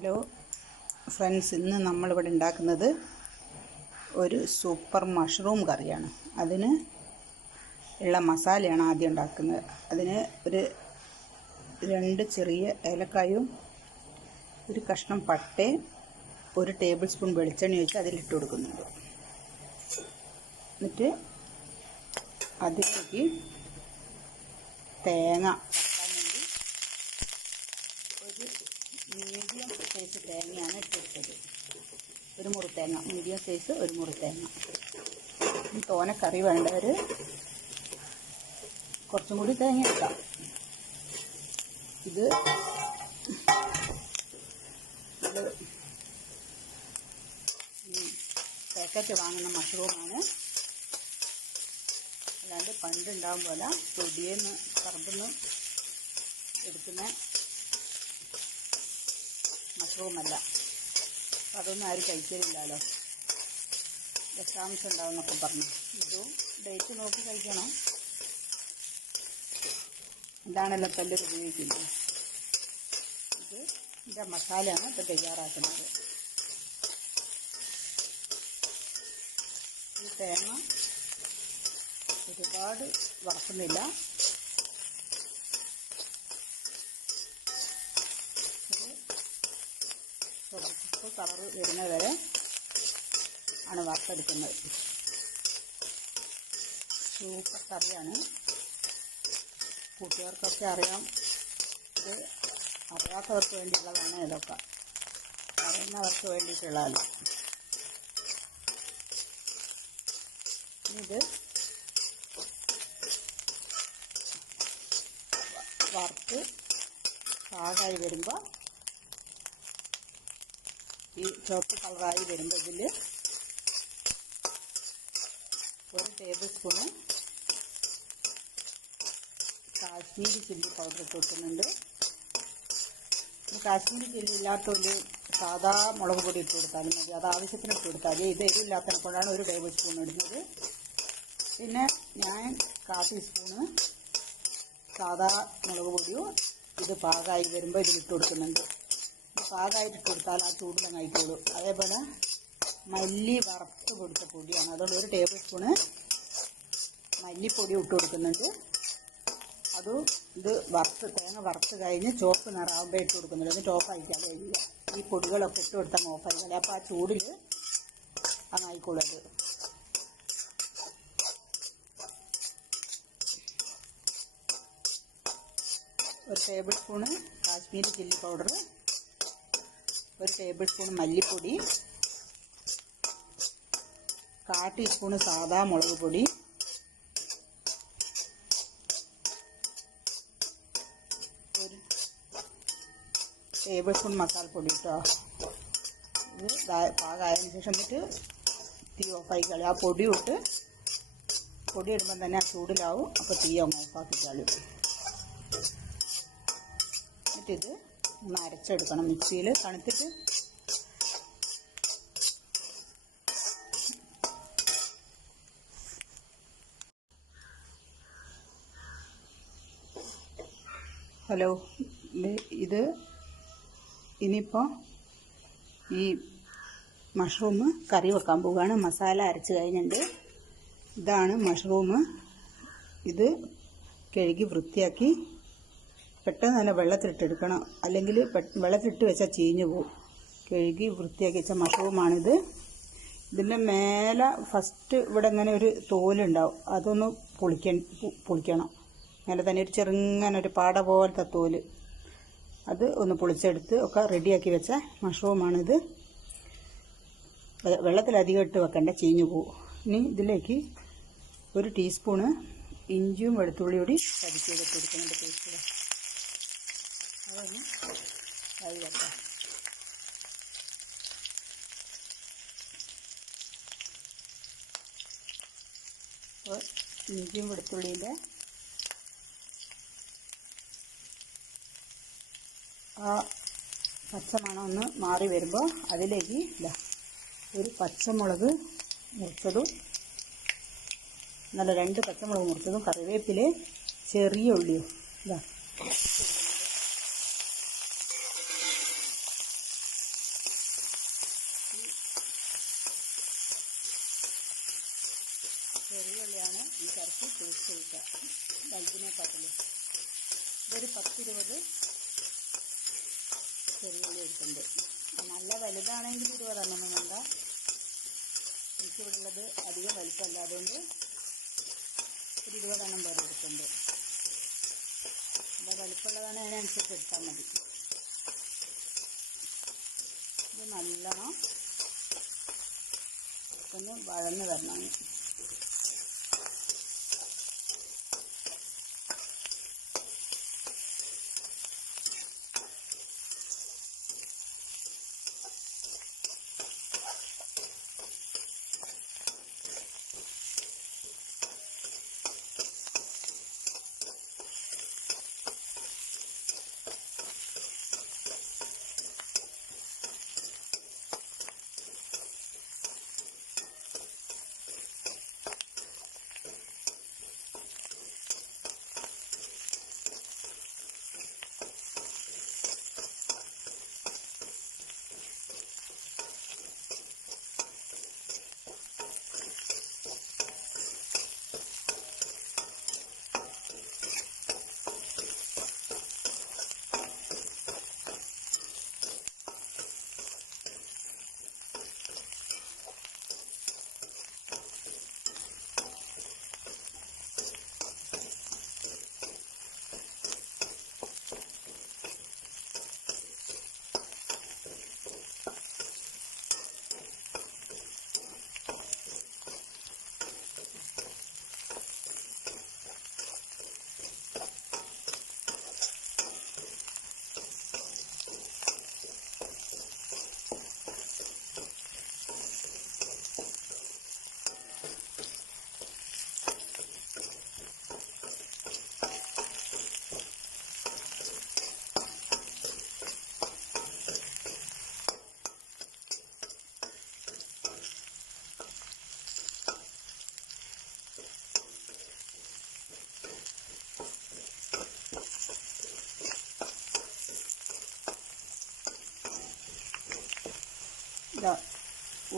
Hello friends, ഇന്ന് നമ്മളിവിടെ ഉണ്ടാക്കുന്നത് ഒരു സൂപ്പർ മഷ്റൂം കറിയാണ്. അതിന് ഉള്ള മസാലയാണ് ആദ്യം ഉണ്ടാക്കുന്നത്. അതിന് ഒരു 2 ചെറിയ ഏലക്കായും ഒരു കഷ്ണം പട്ടയും 1 ടേബിൾ സ്പൂൺ വെളിച്ചെണ്ണ ഒഴിച്ച് അതിലിട്ട് കൊടുക്കുന്നുണ്ട്. എന്നിട്ട് അതിലേക്ക് തേങ്ങ ഒരു മീഡിയം സൈസ് തേങ്ങയാണ് ഇട്ടെടുത്തത്. ഒരു മുറി തേങ്ങ, മീഡിയം സൈസ് ഒരു മുറി തേങ്ങ. തോനെ കറി വേണ്ടവർ കുറച്ചും കൂടി തേങ്ങ എടുക്കാം. ഇത് പാക്കറ്റ് വാങ്ങുന്ന മഷ്റൂമാണ്. അല്ലാണ്ട് പണ്ടുണ്ടാവും പോലെ തൊടിയെന്ന് പറമ്പെന്ന് എടുക്കുന്ന മഷ്റൂമല്ല. അപ്പം അതൊന്നും ആരും കഴിക്കലില്ലല്ലോ, വിഷാംശം ഉണ്ടാവുമെന്നൊക്കെ പറഞ്ഞു. ഇതും ഡേറ്റ് നോക്കി കഴിക്കണം. ഇതാണല്ലോ ഇപ്പം എല്ലാവരും ഉപയോഗിക്കുന്നത്. ഇതിൻ്റെ മസാലയാണ് ഇപ്പം തയ്യാറാക്കുന്നത്. ഈ തേങ്ങ ഒരുപാട് വറക്കുന്നില്ല, ചുവപ്പ് കളർ വരുന്നത് വരെ ആണ് വറുത്തെടുക്കുന്നത്. സൂപ്പർ കറിയാണ്. കൂട്ടുകാർക്കൊക്കെ അറിയാം. ഇത് അറിയാത്തവർക്ക് വേണ്ടിയിട്ടുള്ളതാണ്. ഇതൊക്കെ അറിയുന്നവർക്ക് വേണ്ടിയിട്ടുള്ളതല്ല. ഇത് വറുത്ത് പാകമായി വരുമ്പോൾ, ഈ ചുവപ്പ് കളറായി വരുമ്പോൾ ഇതിൽ 1 table spoon Kashmiri chilli powder ഇട്ട് കൊടുക്കുന്നുണ്ട്. കാശ്മീരി ചില്ലി ഇല്ലാത്തതുകൊണ്ട് സാധാ മുളക് പൊടി ഇട്ട് കൊടുത്താലും മതി. അത് ആവശ്യത്തിന് ഇട്ട് കൊടുത്താൽ മതി. ഇത് എരിവില്ലാത്തതിനെ കൊണ്ടാണ് 1 ടേബിൾ സ്പൂൺ ഇടുന്നത്. പിന്നെ ഞാൻ 1/4 ടീസ്പൂണ് സാധാ മുളക് പൊടിയും ഇത് പാകമായി വരുമ്പോൾ ഇതിലിട്ട് കൊടുക്കുന്നുണ്ട്. ഇത് പാകമായിട്ട് ഇട്ട് കൊടുത്താൽ ആ ചൂടിലങ്ങ് ആയിക്കോളൂ. അതേപോലെ മല്ലി വറുത്ത് കൊടുത്ത പൊടിയാണ്, അതുകൊണ്ട് 1 ടേബിൾ സ്പൂണ് മല്ലിപ്പൊടി ഇട്ട് കൊടുക്കുന്നുണ്ട്. അതും ഇത് തേങ്ങ വറുത്ത് കഴിഞ്ഞ് ചുവപ്പ് നിറാവുമ്പോൾ ഇട്ട് കൊടുക്കുന്നുണ്ട്. എന്നിട്ട് ഓഫായിക്കാൻ കഴിയില്ല. ഈ പൊടികളൊക്കെ ഇട്ട് കൊടുത്താൽ ഓഫായിക്കില്ല. അപ്പോൾ ആ ചൂടിൽ അങ്ങ് ആയിക്കോളൂ. അത് 1 table spoon Kashmiri chilli powder, 1 table spoon മല്ലിപ്പൊടി, 1/4 ടീസ്പൂണ് സാദാ മുളക് പൊടി, 1 ടേബിൾ സ്പൂൺ മസാലപ്പൊടി കേട്ടോ. ഇത് പാകമായതിനു ശേഷം എന്നിട്ട് തീ ഓഫാക്കി കളയും. ആ പൊടി ഇടുമ്പം തന്നെ ആ ചൂടിലാവും. അപ്പോൾ തീ അങ്ങ് ഓഫാക്കി കളയും. ഇത് ഒന്ന് അരച്ചെടുക്കണം മിക്സിയിൽ. തണുത്തിട്ട് ഹലോ, ഇത് ഇനിയിപ്പോൾ ഈ മഷ്റൂം കറി വെക്കാൻ പോവുകയാണ്. മസാല അരച്ച് കഴിഞ്ഞിട്ടുണ്ട്. ഇതാണ് മഷ്റൂം. ഇത് കഴുകി വൃത്തിയാക്കി പെട്ടെന്ന് തന്നെ വെള്ളത്തിലിട്ടെടുക്കണം, അല്ലെങ്കിൽ വെള്ളത്തിലിട്ട് വെച്ചാൽ ചീഞ്ഞു പോകും. കഴുകി വൃത്തിയാക്കി വെച്ച മഷ്റൂമാണിത്. ഇതിൻ്റെ മേലെ ഫസ്റ്റ് ഇവിടെ ഇങ്ങനെ ഒരു തോലുണ്ടാവും, അതൊന്ന് പൊളിക്കണം. മേലെ തന്നെ ഒരു ചെറുങ്ങനെ പാട പോലത്തെ തോല്, അത് ഒന്ന് പൊളിച്ചെടുത്ത് ഒക്കെ റെഡിയാക്കി വെച്ച മഷ്റൂമാണിത്. വെള്ളത്തിലധികം ഇട്ട് വെക്കണ്ട, ചീഞ്ഞു പോകും. ഇനി ഇതിലേക്ക് 1 ടീസ്പൂണ് ഇഞ്ചിയും വെളുത്തുള്ളിയും കൂടി ചതച്ച് ചെയ്തിട്ട് കൊടുക്കുന്നുണ്ട്. പേസ്റ്റ് അതൊന്ന് കൈ വെക്കാം. അപ്പോൾ ഇഞ്ചിയും വെളുത്തുള്ളിൻ്റെ ആ പച്ചമണം ഒന്ന് മാറി വരുമ്പോൾ അതിലേക്ക് ഒരു പച്ചമുളക് മുറിച്ചതും, നല്ല 2 പച്ചമുളക് മുറിച്ചതും, കറിവേപ്പില, ചെറിയ ഉള്ളിയും പേസ്റ്റ് ഒഴിക്കുക. വലുതിനെക്കാട്ടിലും ഇതൊരു 10-20 ചെറിയ ഉള്ളി എടുക്കുന്നുണ്ട്. നല്ല വലുതാണെങ്കിൽ 20 എണ്ണമൊന്നും വേണ്ട. എനിക്കിവിടെ ഉള്ളത് അധികം വലിപ്പമല്ല, അതുകൊണ്ട് ഒരു 20 എണ്ണം വരെ എടുക്കുന്നുണ്ട്. ഇവിടെ വലിപ്പമുള്ളതാണ്, അതിനനുസരിച്ച് എടുത്താൽ മതി. ഇത് നല്ലോണം ഒന്ന് വഴന്ന് വരണം.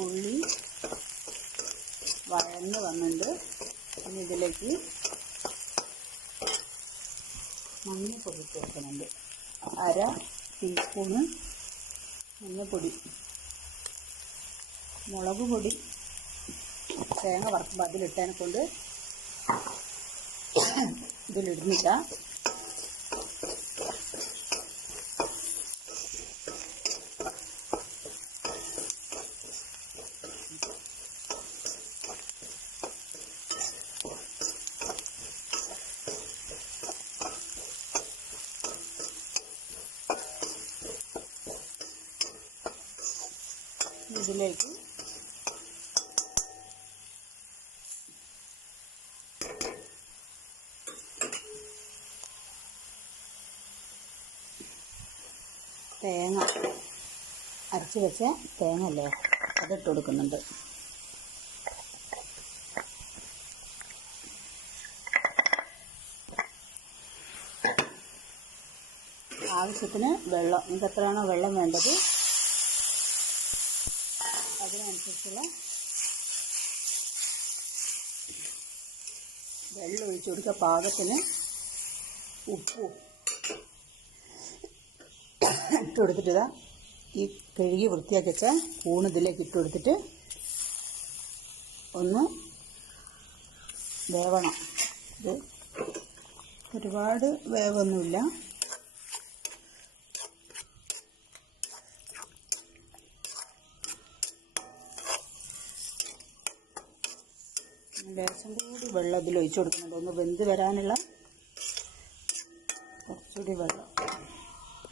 ഉള്ളി വഴന്ന് വന്നിട്ട് ഇനി ഇതിലേക്ക് മഞ്ഞൾപ്പൊടി ഇട്ട് കൊടുക്കുന്നുണ്ട്. 1/2 ടീസ്പൂണ് മഞ്ഞൾപ്പൊടി. മുളക് പൊടി തേങ്ങ വറുക്കുമ്പോൾ അതിലിട്ടതിനെ കൊണ്ട് ഇതിലിടുന്നില്ല. ഇതിലേക്ക് തേങ്ങ അരച്ച് വെച്ച തേങ്ങ അല്ലേ, അതിട്ട് കൊടുക്കുന്നുണ്ട്. ആവശ്യത്തിന് വെള്ളം, നിങ്ങൾക്ക് എത്രയാണോ വെള്ളം വേണ്ടത് അതിനനുസരിച്ചുള്ള വെള്ളം ഒഴിച്ച് കൊടുക്കുക. പാകത്തിന് ഉപ്പും ഇട്ട് കൊടുത്തിട്ട് ഈ കഴുകി വൃത്തിയാക്കി വെച്ച കൂണ് ഇതിലേക്ക് ഇട്ട് കൊടുത്തിട്ട് ഒന്ന് വേവണം. ഇത് ഒരുപാട് വേവൊന്നുമില്ല, ലേശം കൂടി വെള്ളം ഇതിൽ ഒഴിച്ചു കൊടുക്കുന്നുണ്ട്. ഒന്ന് വെന്ത് വരാനുള്ള കുറച്ചുകൂടി വെള്ളം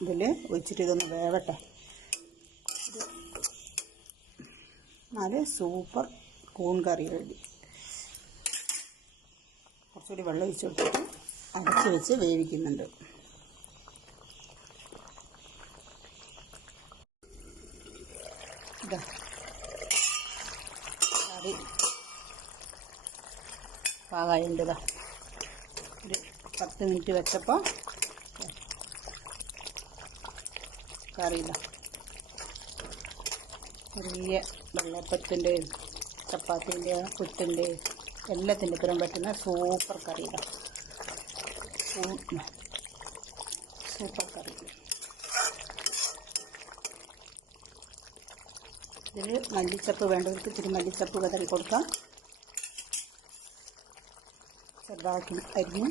ഇതിൽ ഒഴിച്ചിട്ട് ഇതൊന്ന് വേവട്ടെ. എന്നാല് സൂപ്പർ കൂൺ കറി റെഡി. കുറച്ചുകൂടി വെള്ളം ഒഴിച്ചു കൊടുത്തിട്ട് അടച്ച് വെച്ച് വേവിക്കുന്നുണ്ട്. ഇതാ കറി പാകമായിട്ടുണ്ട്. ഇതാ ഒരു 10 മിനിറ്റ് വെച്ചപ്പോൾ കറിയില്ല. ചെറിയ വെള്ളപ്പത്തിൻ്റെ ചപ്പാത്തിൻ്റെ പുട്ടിൻ്റെ എല്ലാത്തിൻ്റെ പുറം പറ്റുന്ന സൂപ്പർ കറി ഇതാണ്. സൂപ്പർ കറി. ഇതിൽ മല്ലിച്ചപ്പ് വേണ്ടവർക്ക് ഇത്തിരി മല്ലിച്ചപ്പ് വിതറി കൊടുക്കാം. ചെറുതാക്കി അരിഞ്ഞ്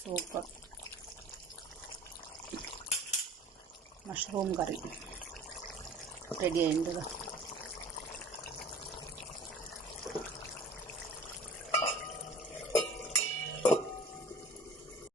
സൂപ്പർ മഷ്റൂം കറി റെഡി ആയിട്ടുണ്ട്.